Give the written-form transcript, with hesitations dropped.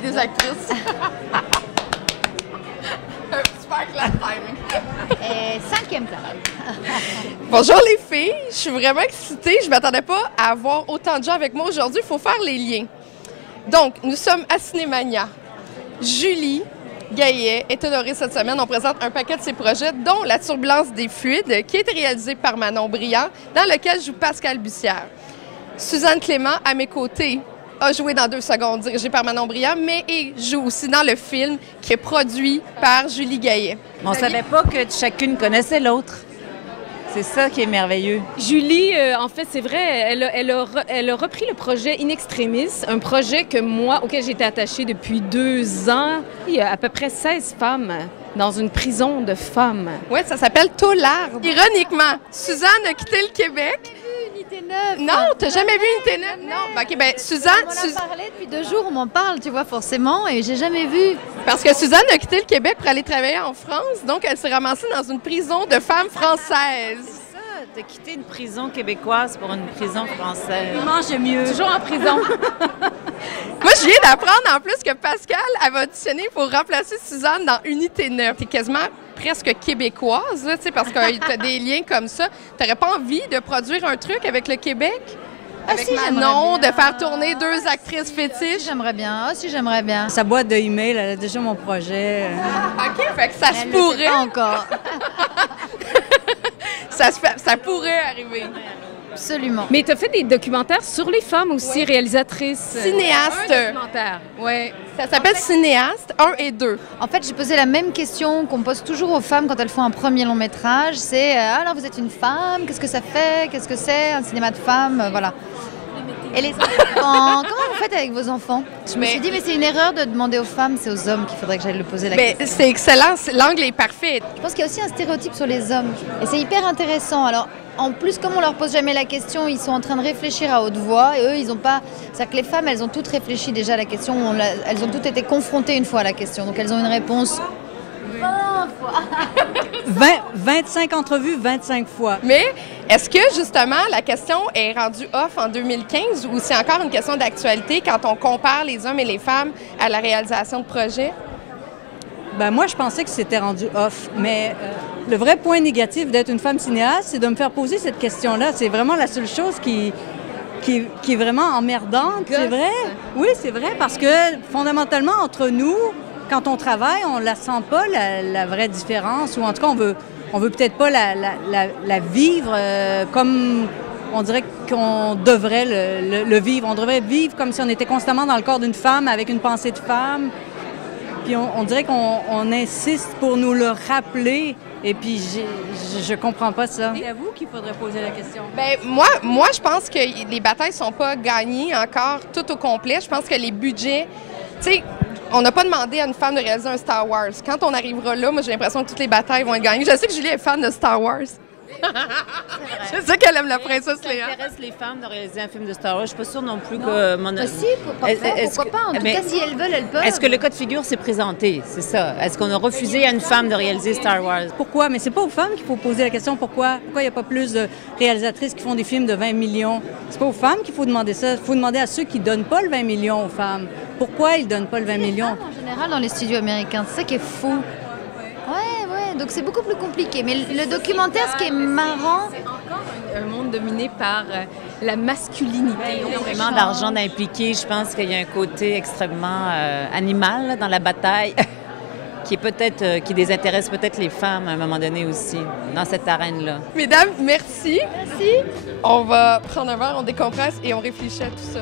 des actrices. Super classe timing. Et 5e place. Bonjour les filles, je suis vraiment excitée. Je ne m'attendais pas à avoir autant de gens avec moi aujourd'hui. Il faut faire les liens. Donc, nous sommes à Cinémania. Julie Gaillet est honorée cette semaine. On présente un paquet de ses projets, dont La turbulence des fluides, qui a été réalisé par Manon Brillant, dans lequel joue Pascal Bussière. Suzanne Clément, à mes côtés, a joué dans 2 secondes, dirigé par Manon Brillant, mais joue aussi dans le film qui est produit par Julie Gaillet. On ne savait pas que chacune connaissait l'autre. C'est ça qui est merveilleux. Julie, en fait, c'est vrai, elle a repris le projet In Extremis, un projet auquel j'étais attachée depuis 2 ans. Il y a à peu près 16 femmes dans une prison de femmes. Oui, ça s'appelle Tollard. Ironiquement, Suzanne a quitté le Québec. Unité 9. Non, t'as jamais vu Unité 9? Non. OK, bien, Suzanne... On en a parlé depuis 2 jours, on m'en parle, tu vois, forcément, et j'ai jamais vu. Parce que Suzanne a quitté le Québec pour aller travailler en France, donc elle s'est ramassée dans une prison de femmes françaises. T'as quitté une prison québécoise pour une prison française. Mange mieux. Toujours en prison. Moi, je viens d'apprendre en plus que Pascal avait auditionné pour remplacer Suzanne dans Unité 9. T'es quasiment presque québécoise, là, parce que t'as des liens comme ça. T'aurais pas envie de produire un truc avec le Québec? Avec si, Manon, j'aimerais de bien. faire tourner 2 actrices fétiches? J'aimerais bien. Ah, si, j'aimerais bien. Sa boîte de email, elle a déjà mon projet. OK, fait que ça se Elle le sait pourrait. pas encore. Ça pourrait arriver. Absolument. Mais tu as fait des documentaires sur les femmes aussi, réalisatrices. Cinéaste. Un documentaire, oui. Ça s'appelle Cinéaste 1 et 2. En fait, j'ai posé la même question qu'on pose toujours aux femmes quand elles font un premier long métrage. C'est alors vous êtes une femme, qu'est-ce que ça fait? Qu'est-ce que c'est un cinéma de femmes? Voilà. Et les enfants, comment vous faites avec vos enfants? Je me suis dit, mais c'est une erreur de demander aux femmes, c'est aux hommes qu'il faudrait que j'aille le poser la question. C'est excellent, l'angle est parfait. Je pense qu'il y a aussi un stéréotype sur les hommes. Et c'est hyper intéressant. Alors, en plus, comme on leur pose jamais la question, ils sont en train de réfléchir à haute voix. Et eux, ils n'ont pas... C'est-à-dire que les femmes, elles ont toutes réfléchi déjà à la question. Elles ont toutes été confrontées une fois à la question. Donc, elles ont une réponse 20 fois. 25 entrevues, 25 fois. Mais est-ce que, justement, la question est rendue off en 2015 ou c'est encore une question d'actualité quand on compare les hommes et les femmes à la réalisation de projets? Ben moi, je pensais que c'était rendu off. Mais le vrai point négatif d'être une femme cinéaste, c'est de me faire poser cette question-là. C'est vraiment la seule chose qui est vraiment emmerdante. C'est vrai? Oui, c'est vrai, parce que fondamentalement, entre nous, quand on travaille, on la sent pas, la vraie différence, ou en tout cas, on veut peut-être pas la vivre comme on dirait qu'on devrait le vivre. On devrait vivre comme si on était constamment dans le corps d'une femme, avec une pensée de femme. Puis on dirait qu'on insiste pour nous le rappeler. Et puis, je comprends pas ça. C'est à vous qu'il faudrait poser la question. Bien, moi, je pense que les batailles sont pas gagnées encore tout au complet. Je pense que les budgets... Tu sais, on n'a pas demandé à une femme de réaliser un Star Wars. Quand on arrivera là, moi, j'ai l'impression que toutes les batailles vont être gagnées. Je sais que Julie est fan de Star Wars. Je sais qu'elle aime la princesse Léa. Ça intéresse les femmes de réaliser un film de Star Wars. Je suis pas sûre non plus que... Si, pourquoi pas? En tout cas, si elles veulent, elles peuvent. Est-ce que le cas de figure s'est présenté? C'est ça. Est-ce qu'on a refusé à une femme de réaliser Star Wars? Pourquoi? Mais c'est pas aux femmes qu'il faut poser la question. Pourquoi il n'y a pas plus de réalisatrices qui font des films de 20 millions? C'est pas aux femmes qu'il faut demander ça. Il faut demander à ceux qui ne donnent pas le 20 millions aux femmes. Pourquoi ils ne donnent pas le 20 millions? En général, dans les studios américains, c'est ça qui est fou. Ouais, donc c'est beaucoup plus compliqué. Mais le documentaire, ce qui est marrant... C'est encore un monde dominé par la masculinité. Énormément d'argent d'impliquer. Je pense qu'il y a un côté extrêmement animal là, dans la bataille qui désintéresse peut-être les femmes à un moment donné aussi, dans cette arène-là. Mesdames, merci. Merci. On va prendre un verre, on décompresse et on réfléchit à tout ça.